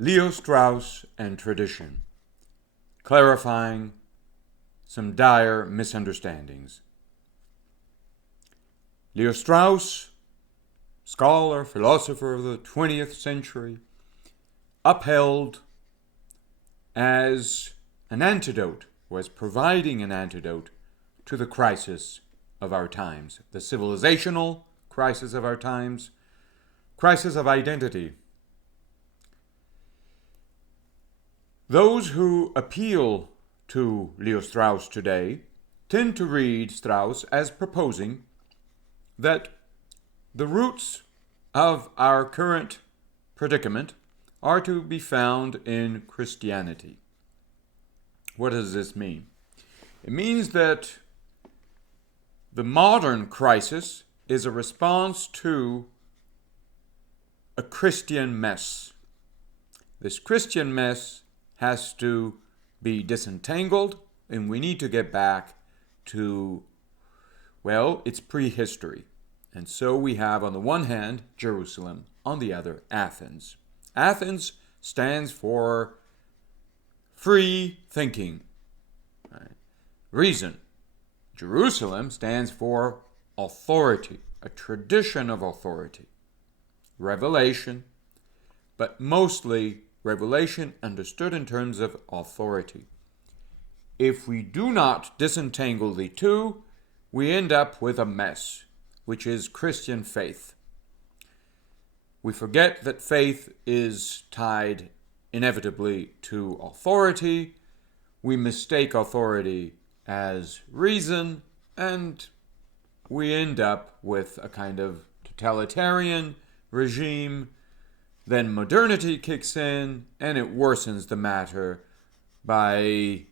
Leo Strauss and tradition, clarifying some dire misunderstandings. Leo Strauss, scholar, philosopher of the 20th century, upheld as an antidote, was providing an antidote to the crisis of our times, the civilizational crisis of our times, crisis of identity. Those who appeal to Leo Strauss today tend to read Strauss as proposing that the roots of our current predicament are to be found in Christianity. What does this mean? It means that the modern crisis is a response to a Christian mess. This Christian mess has to be disentangled, and we need to get back to, well, it's prehistory. And so we have, on the one hand, Jerusalem, on the other, Athens. Athens stands for free thinking, right? Reason. Jerusalem stands for authority, a tradition of authority. Revelation, but mostly revelation understood in terms of authority. If we do not disentangle the two, we end up with a mess, which is Christian faith. We forget that faith is tied inevitably to authority. We mistake authority as reason, and we end up with a kind of totalitarian regime. Then modernity kicks in, and it worsens the matter by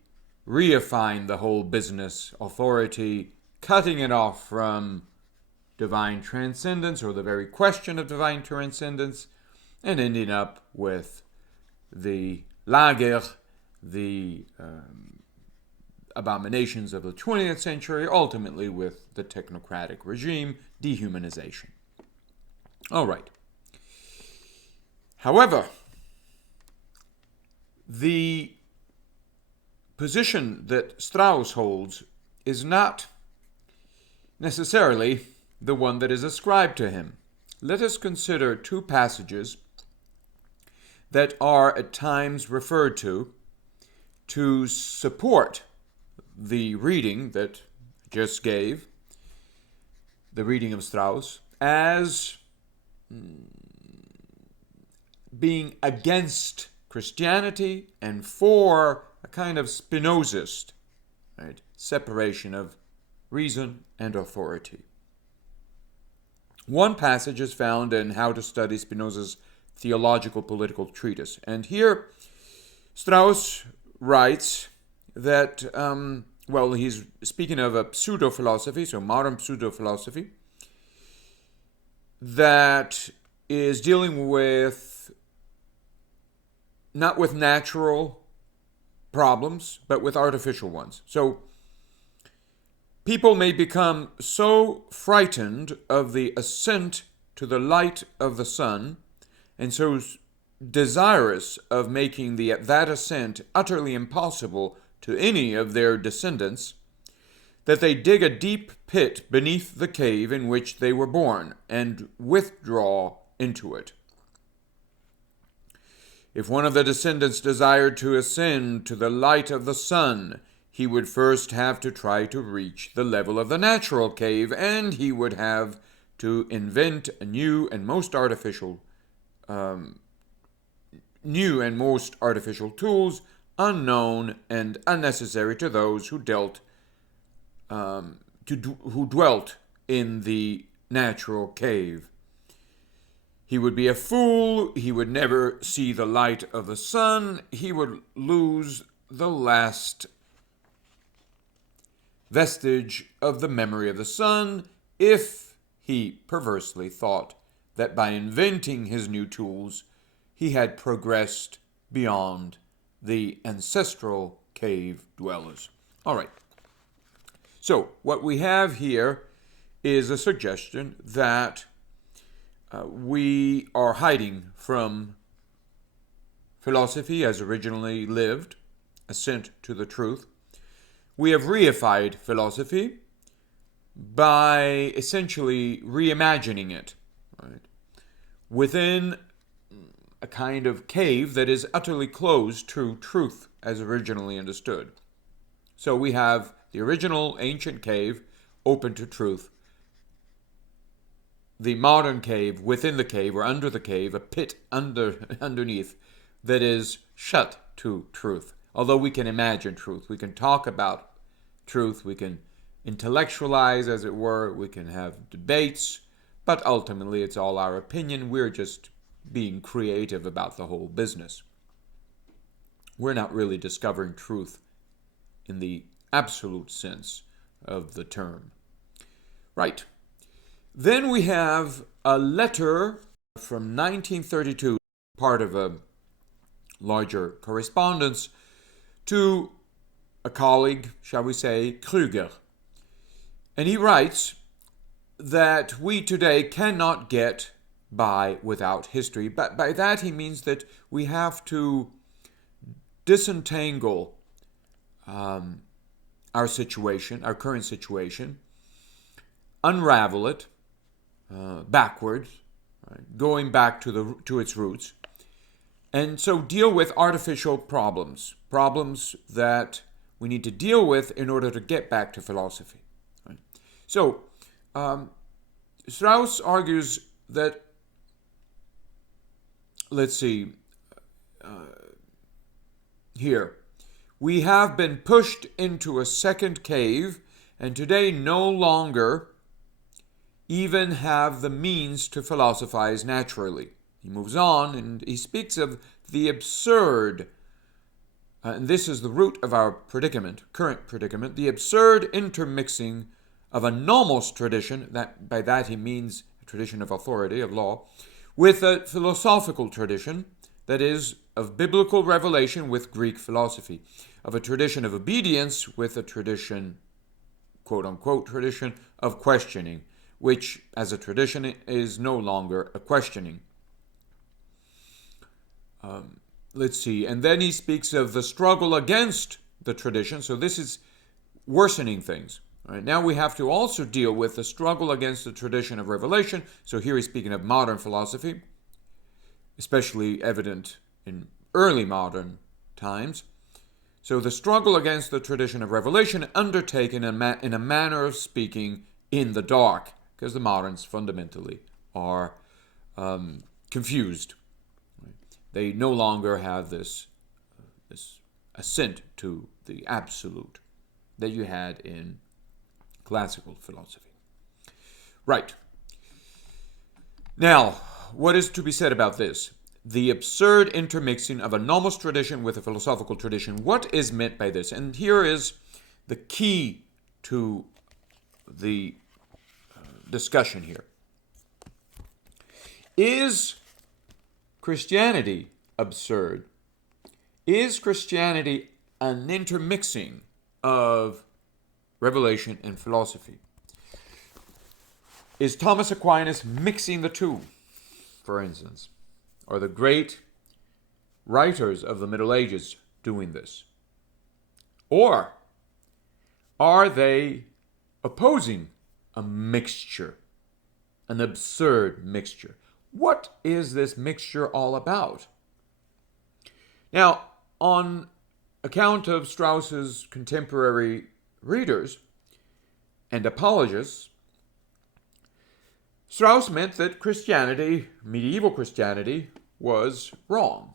reifying the whole business, authority, cutting it off from divine transcendence or the very question of divine transcendence, and ending up with the Lager, the abominations of the 20th century, ultimately with the technocratic regime, dehumanization. All right. However, the position that Strauss holds is not necessarily the one that is ascribed to him. Let us consider two passages that are at times referred to support the reading that I just gave, the reading of Strauss, as being against Christianity and for a kind of Spinozist, right, separation of reason and authority. One passage is found in How to Study Spinoza's Theological Political Treatise. And here Strauss writes that, he's speaking of a pseudo-philosophy, so modern pseudo-philosophy, that is dealing with not with natural problems, but with artificial ones. So people may become so frightened of the ascent to the light of the sun, and so desirous of making that ascent utterly impossible to any of their descendants, that they dig a deep pit beneath the cave in which they were born and withdraw into it. If one of the descendants desired to ascend to the light of the sun, he would first have to try to reach the level of the natural cave, and he would have to invent a new and most artificial tools, unknown and unnecessary to those who dwelt in the natural cave. He would be a fool. He would never see the light of the sun. He would lose the last vestige of the memory of the sun if he perversely thought that by inventing his new tools, he had progressed beyond the ancestral cave dwellers. All right. So what we have here is a suggestion that we are hiding from philosophy as originally lived, assent to the truth. We have reified philosophy by essentially reimagining it, right, within a kind of cave that is utterly closed to truth as originally understood. So we have the original ancient cave open to truth, the modern cave within the cave or under the cave, a pit underneath that is shut to truth. Although we can imagine truth, we can talk about truth, we can intellectualize, as it were, we can have debates, but ultimately it's all our opinion. We're just being creative about the whole business. We're not really discovering truth in the absolute sense of the term. Right. Then we have a letter from 1932, part of a larger correspondence, to a colleague, shall we say, Krüger. And he writes that we today cannot get by without history. But by that he means that we have to disentangle our situation, our current situation, unravel it backwards, right, going back to its roots, and so deal with artificial problems that we need to deal with in order to get back to philosophy. Right? So Strauss argues that, let's see, here, we have been pushed into a second cave and today no longer even have the means to philosophize naturally. He moves on and he speaks of the absurd, and this is the root of our predicament, current predicament, the absurd intermixing of a nomos tradition, that by that he means a tradition of authority, of law, with a philosophical tradition, that is, of biblical revelation with Greek philosophy, of a tradition of obedience with a tradition, quote-unquote tradition, of questioning, which as a tradition is no longer a questioning. Let's see, and then he speaks of the struggle against the tradition, so this is worsening things. Right, now we have to also deal with the struggle against the tradition of revelation, so here he's speaking of modern philosophy, especially evident in early modern times. So the struggle against the tradition of revelation undertaken in a manner of speaking in the dark, because the moderns fundamentally are confused. They no longer have this assent to the absolute that you had in classical philosophy. Right. Now, what is to be said about this? The absurd intermixing of a nomos tradition with a philosophical tradition. What is meant by this? And here is the key to the discussion here. Is Christianity absurd? Is Christianity an intermixing of revelation and philosophy? Is Thomas Aquinas mixing the two, for instance? Are the great writers of the Middle Ages doing this? Or are they opposing a mixture, an absurd mixture? What is this mixture all about? Now, on account of Strauss's contemporary readers and apologists, Strauss meant that Christianity, medieval Christianity, was wrong,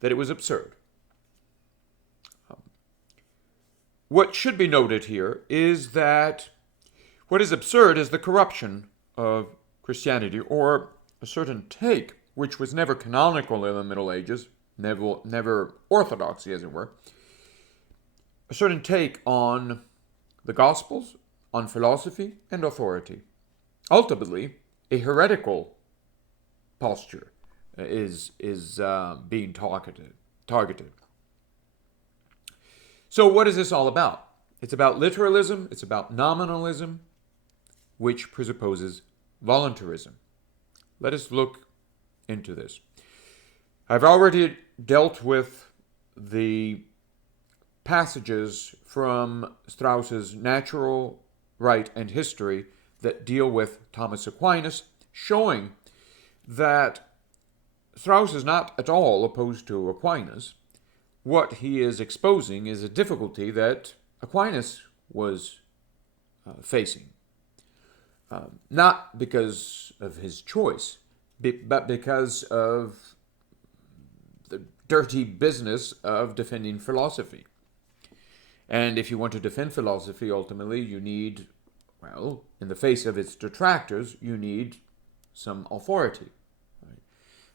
that it was absurd. What should be noted here is that what is absurd is the corruption of Christianity, or a certain take, which was never canonical in the Middle Ages, never orthodoxy, as it were, a certain take on the Gospels, on philosophy and authority. Ultimately, a heretical posture is being targeted. So what is this all about? It's about literalism, it's about nominalism, which presupposes voluntarism. Let us look into this. I've already dealt with the passages from Strauss's Natural Right and History that deal with Thomas Aquinas, showing that Strauss is not at all opposed to Aquinas. What he is exposing is a difficulty that Aquinas was facing. Not because of his choice, but because of the dirty business of defending philosophy. And if you want to defend philosophy, ultimately, you need, well, in the face of its detractors, you need some authority. Right?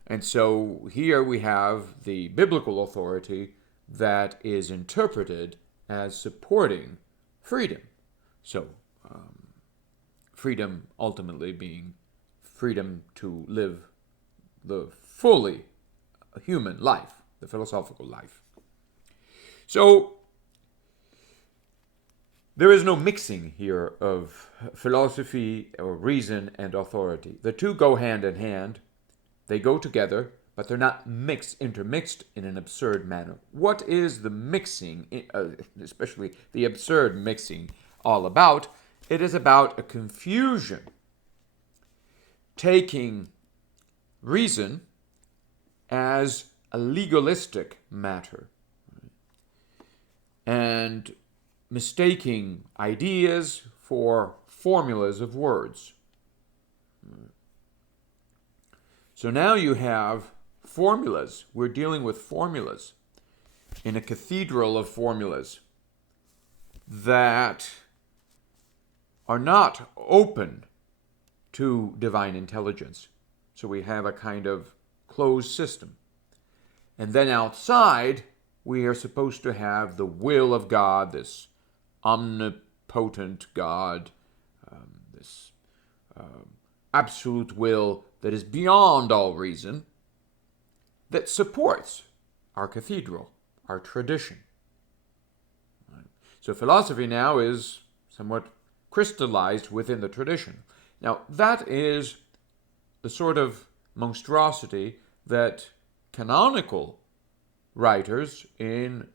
And so here we have the biblical authority that is interpreted as supporting freedom. So, freedom ultimately being freedom to live the fully human life, the philosophical life. So, there is no mixing here of philosophy or reason and authority. The two go hand in hand. They go together, but they're not intermixed in an absurd manner. What is the mixing, especially the absurd mixing, all about? It is about a confusion, taking reason as a legalistic matter and mistaking ideas for formulas of words. So now you have formulas. We're dealing with formulas in a cathedral of formulas that are not open to divine intelligence. So we have a kind of closed system. And then outside, we are supposed to have the will of God, this omnipotent God, this absolute will that is beyond all reason, that supports our cathedral, our tradition. So philosophy now is somewhat crystallized within the tradition. Now, that is the sort of monstrosity that canonical writers in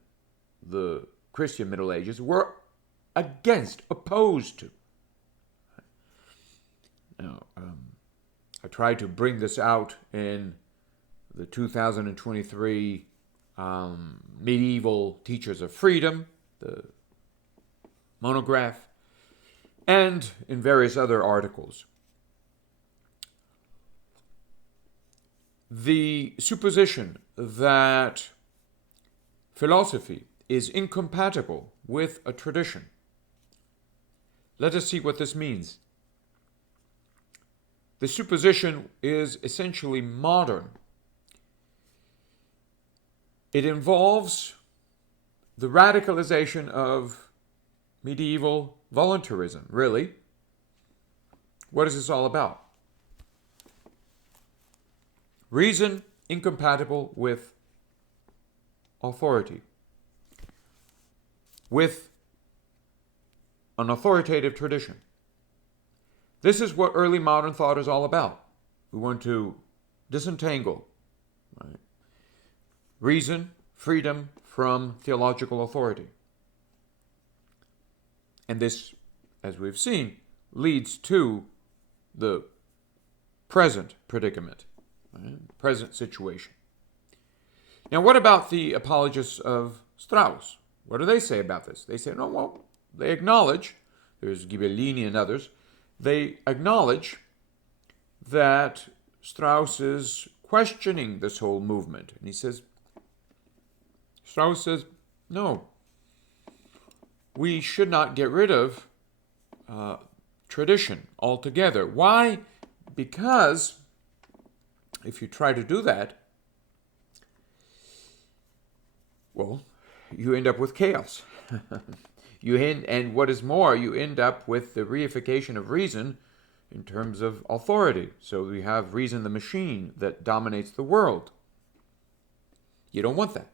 the Christian Middle Ages were opposed to. Now, I tried to bring this out in the 2023 Medieval Teachers of Freedom, the monograph, and in various other articles. The supposition that philosophy is incompatible with a tradition. Let us see what this means. The supposition is essentially modern. It involves the radicalization of medieval voluntarism, really. What is this all about? Reason incompatible with authority, with an authoritative tradition. This is what early modern thought is all about. We want to disentangle, right, reason, freedom from theological authority. And this, as we've seen, leads to the present predicament, right? Present situation. Now, what about the apologists of Strauss? What do they say about this? They say, no, well, they acknowledge, there's Ghibellini and others, they acknowledge that Strauss is questioning this whole movement. And he says, Strauss says, no, we should not get rid of tradition altogether. Why? Because if you try to do that, well, you end up with chaos. And what is more, you end up with the reification of reason in terms of authority. So we have reason, the machine that dominates the world. You don't want that.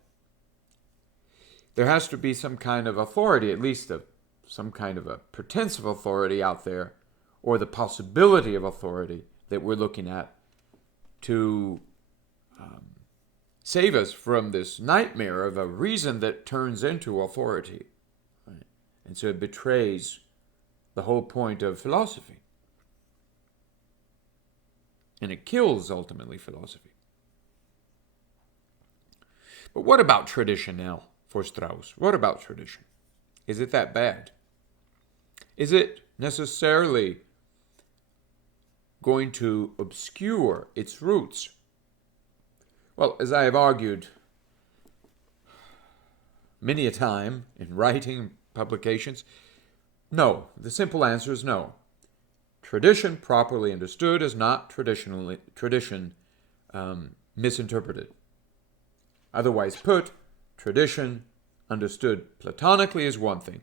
There has to be some kind of authority, at least some kind of a pretense of authority out there, or the possibility of authority that we're looking at to save us from this nightmare of a reason that turns into authority. Right? And so it betrays the whole point of philosophy. And it kills, ultimately, philosophy. But what about tradition now for Strauss? What about tradition? Is it that bad? Is it necessarily going to obscure its roots? Well, as I have argued many a time in writing publications, no. The simple answer is no. Tradition, properly understood, is not tradition misinterpreted. Otherwise put, tradition understood platonically is one thing.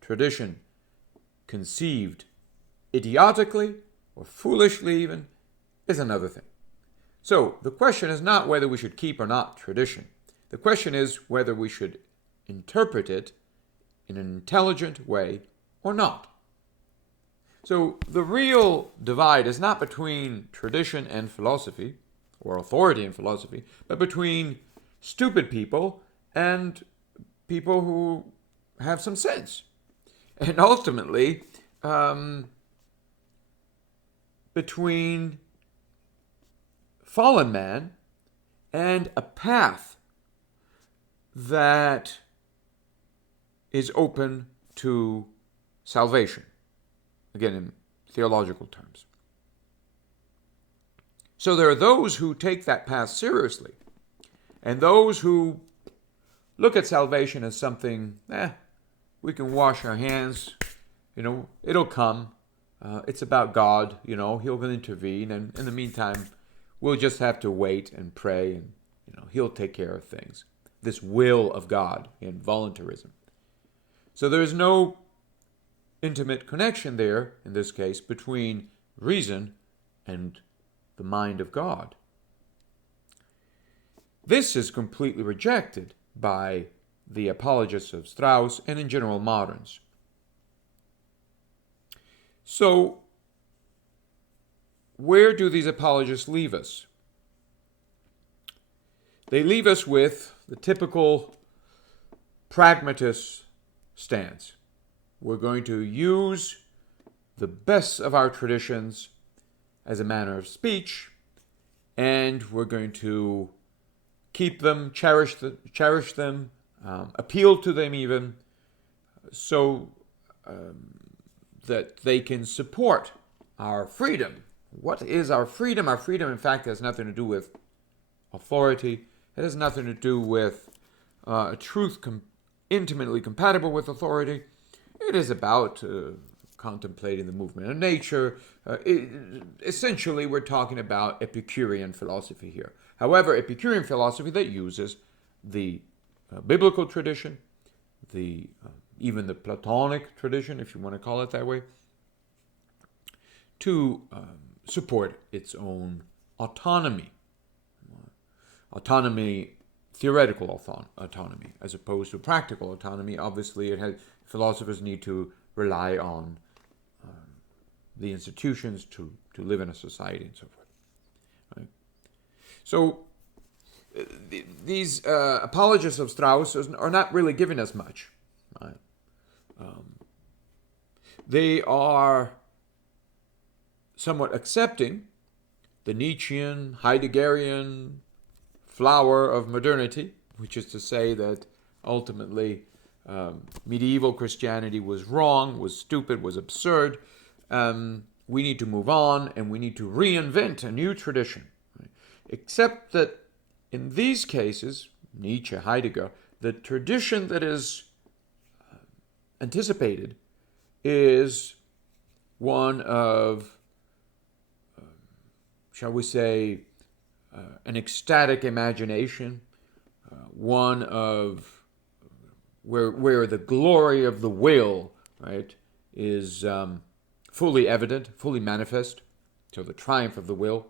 Tradition conceived idiotically or foolishly even is another thing. So the question is not whether we should keep or not tradition. The question is whether we should interpret it in an intelligent way or not. So the real divide is not between tradition and philosophy, or authority and philosophy, but between stupid people and people who have some sense. And ultimately, between fallen man and a path that is open to salvation. Again, in theological terms. So there are those who take that path seriously, and those who look at salvation as something, we can wash our hands, it'll come. It's about God, He'll intervene, and in the meantime, we'll just have to wait and pray, and He'll take care of things. This will of God in voluntarism. So there's no intimate connection there, in this case, between reason and the mind of God. This is completely rejected by the apologists of Strauss and in general moderns. So, where do these apologists leave us? They leave us with the typical pragmatist stance. We're going to use the best of our traditions as a manner of speech, and we're going to keep them, cherish them, appeal to them even, so that they can support our freedom. What is our freedom? Our freedom, in fact, has nothing to do with authority. It has nothing to do with a truth intimately compatible with authority. It is about contemplating the movement of nature. Essentially, we're talking about Epicurean philosophy here. However, Epicurean philosophy that uses the biblical tradition, even the Platonic tradition, if you want to call it that way, to support its own autonomy. Autonomy, theoretical autonomy, as opposed to practical autonomy. Obviously, philosophers need to rely on the institutions to live in a society and so forth. Right? So these apologists of Strauss are not really giving us much. Right? They are somewhat accepting the Nietzschean, Heideggerian flower of modernity, which is to say that ultimately medieval Christianity was wrong, was stupid, was absurd. We need to move on, and we need to reinvent a new tradition. Right? Except that in these cases, Nietzsche, Heidegger, the tradition that is anticipated is one of, shall we say, an ecstatic imagination, one of where the glory of the will, right, is fully evident, fully manifest. So the triumph of the will.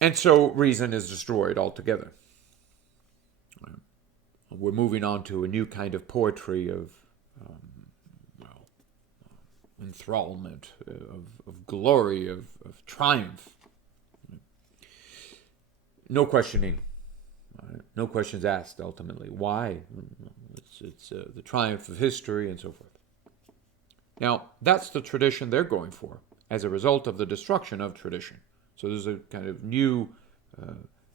And so reason is destroyed altogether. We're moving on to a new kind of poetry of enthrallment, of glory, of triumph. no questioning, right? No questions asked. Ultimately, why? It's the triumph of history and so forth. Now, that's the tradition they're going for as a result of the destruction of tradition. So there's a kind of new,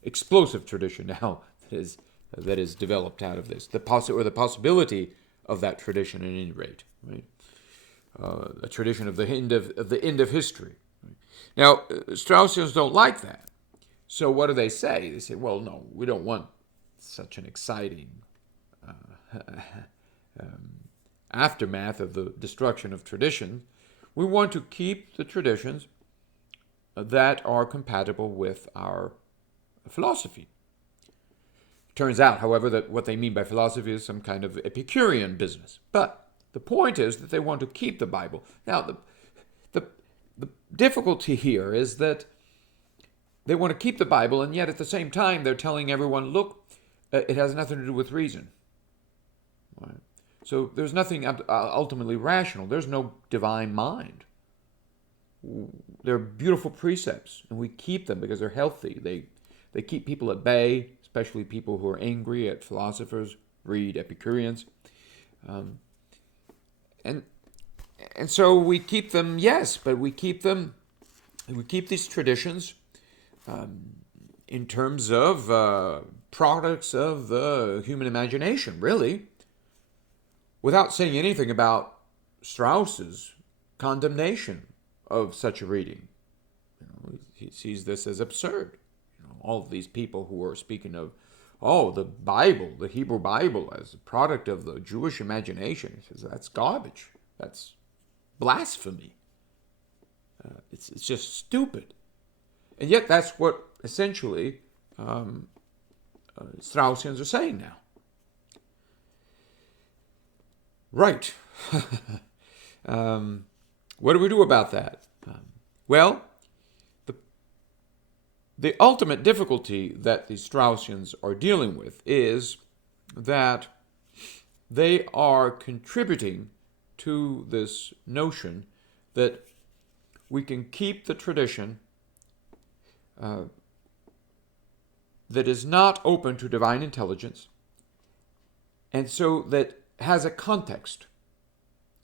explosive tradition now that is developed out of this. The possibility of that tradition, at any rate, right? A tradition of the end of history. Right? Now, Straussians don't like that. So what do they say? They say, well, no, we don't want such an exciting aftermath of the destruction of tradition. We want to keep the traditions that are compatible with our philosophy. Turns out, however, that what they mean by philosophy is some kind of Epicurean business. But the point is that they want to keep the Bible. Now, the difficulty here is that they want to keep the Bible, and yet at the same time they're telling everyone, look, it has nothing to do with reason. Right? So there's nothing ultimately rational. There's no divine mind. They're beautiful precepts, and we keep them because they're healthy. They keep people at bay, especially people who are angry at philosophers, read Epicureans. And so we keep them, yes, but we keep these traditions in terms of products of the human imagination, really, without saying anything about Strauss's condemnation of such a reading. He sees this as absurd. All of these people who are speaking of, the Bible, the Hebrew Bible, as a product of the Jewish imagination. He says that's garbage. That's blasphemy. It's just stupid. And yet that's what essentially Straussians are saying now. Right. What do we do about that? Well, the ultimate difficulty that the Straussians are dealing with is that they are contributing to this notion that we can keep the tradition that is not open to divine intelligence, and so that has a context.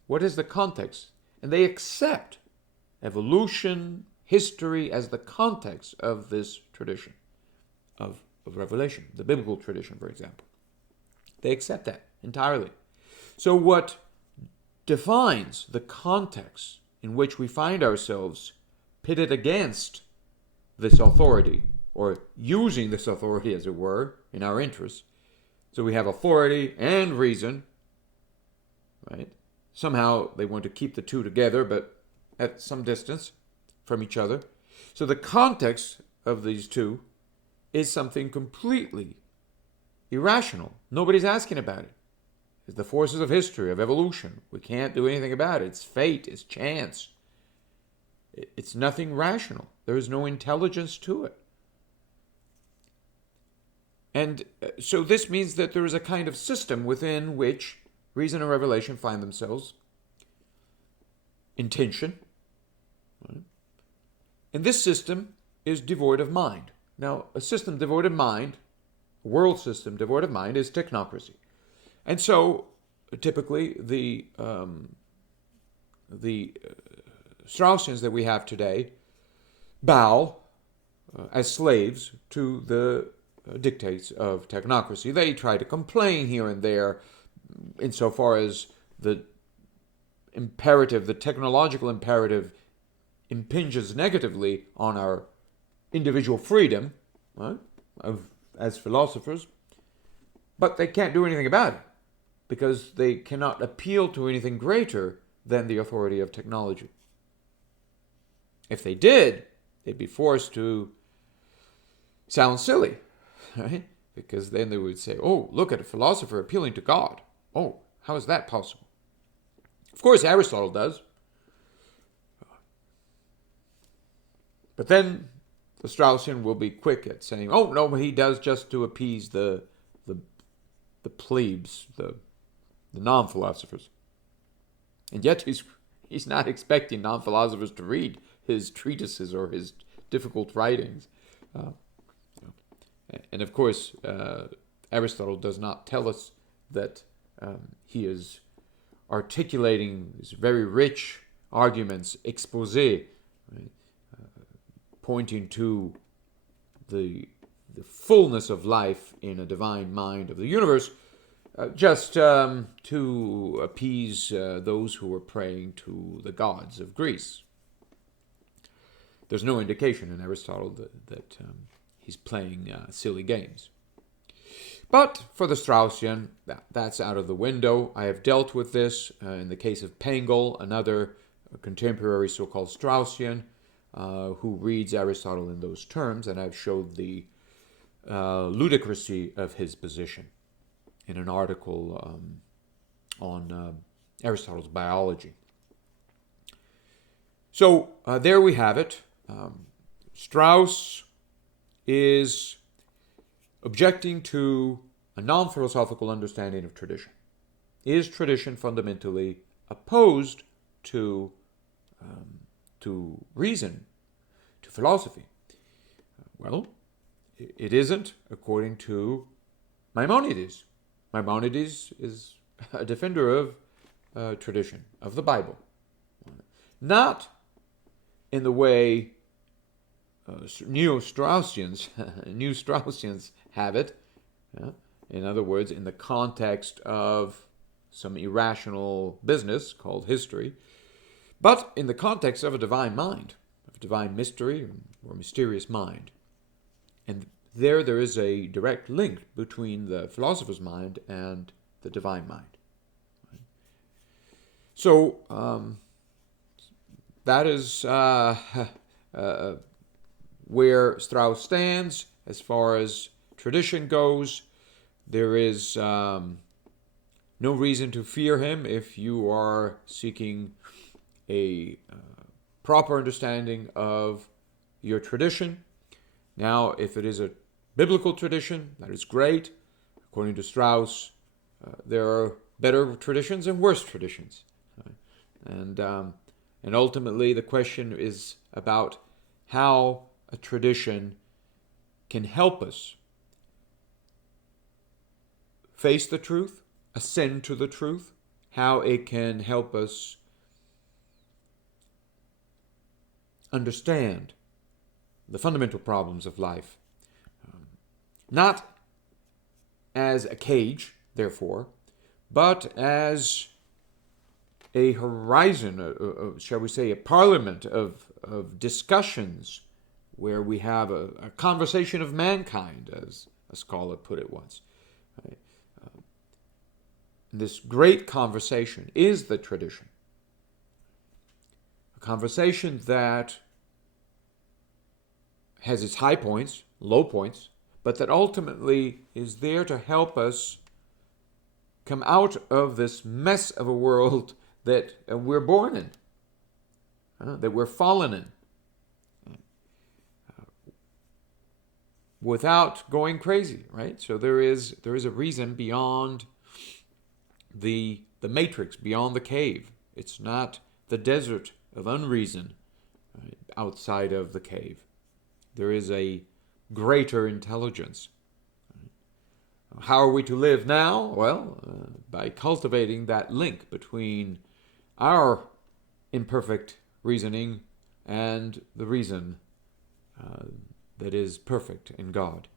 What is the context? And they accept evolution, history as the context of this tradition of revelation, the biblical tradition, for example. They accept that entirely. So what defines the context in which we find ourselves pitted against this authority, or using this authority, as it were, in our interests? So we have authority and reason, right? Somehow they want to keep the two together, but at some distance from each other. So the context of these two is something completely irrational. Nobody's asking about it. It's the forces of history, of evolution. We can't do anything about it. It's fate, it's chance. It's nothing rational. There is no intelligence to it. And so this means that there is a kind of system within which reason and revelation find themselves in tension. Right? And this system is devoid of mind. Now, a system devoid of mind, a world system devoid of mind, is technocracy. And so, typically, the Straussians that we have today bow as slaves to the dictates of technocracy. They try to complain here and there insofar as the imperative, the technological imperative, impinges negatively on our individual freedom, right, as philosophers, but they can't do anything about it because they cannot appeal to anything greater than the authority of technology. If they did, they'd be forced to sound silly, right? Because then they would say, oh, look at a philosopher appealing to God. Oh, how is that possible? Of course, Aristotle does. But then the Straussian will be quick at saying, oh, no, he does just to appease the plebes, the non-philosophers. And yet he's not expecting non-philosophers to read his treatises or his difficult writings. And of course, Aristotle does not tell us that he is articulating these very rich arguments, expose, right? Pointing to the fullness of life in a divine mind of the universe, just to appease those who were praying to the gods of Greece. There's no indication in Aristotle that he's playing silly games. But for the Straussian, that's out of the window. I have dealt with this in the case of Pengel, another contemporary so-called Straussian, who reads Aristotle in those terms, and I've showed the ludicrousy of his position in an article on Aristotle's biology. So there we have it. Strauss is objecting to a non-philosophical understanding of tradition. Is tradition fundamentally opposed to reason, to philosophy? Well, it isn't, according to Maimonides. Maimonides is a defender of tradition, of the Bible. Not in the way new Straussians have it. In other words, in the context of some irrational business called history, but in the context of a divine mind, of divine mystery or mysterious mind. And there is a direct link between the philosopher's mind and the divine mind. So that is where Strauss stands as far as tradition goes. There is no reason to fear him if you are seeking a proper understanding of your tradition. Now, if it is a biblical tradition, that is great. According to Strauss, there are better traditions and worse traditions. And ultimately, the question is about how a tradition can help us face the truth, ascend to the truth, how it can help us understand the fundamental problems of life. Not as a cage, therefore, but as a horizon, shall we say, a parliament of discussions where we have a conversation of mankind, as a scholar put it once. Right? This great conversation is the tradition. A conversation that has its high points, low points, but that ultimately is there to help us come out of this mess of a world that we're born in, that we're fallen in, without going crazy, right? So there is a reason beyond the matrix, beyond the cave. It's not the desert of unreason, right, outside of the cave. There is a greater intelligence. How are we to live now? Well, by cultivating that link between our imperfect reasoning and the reason that is perfect in God.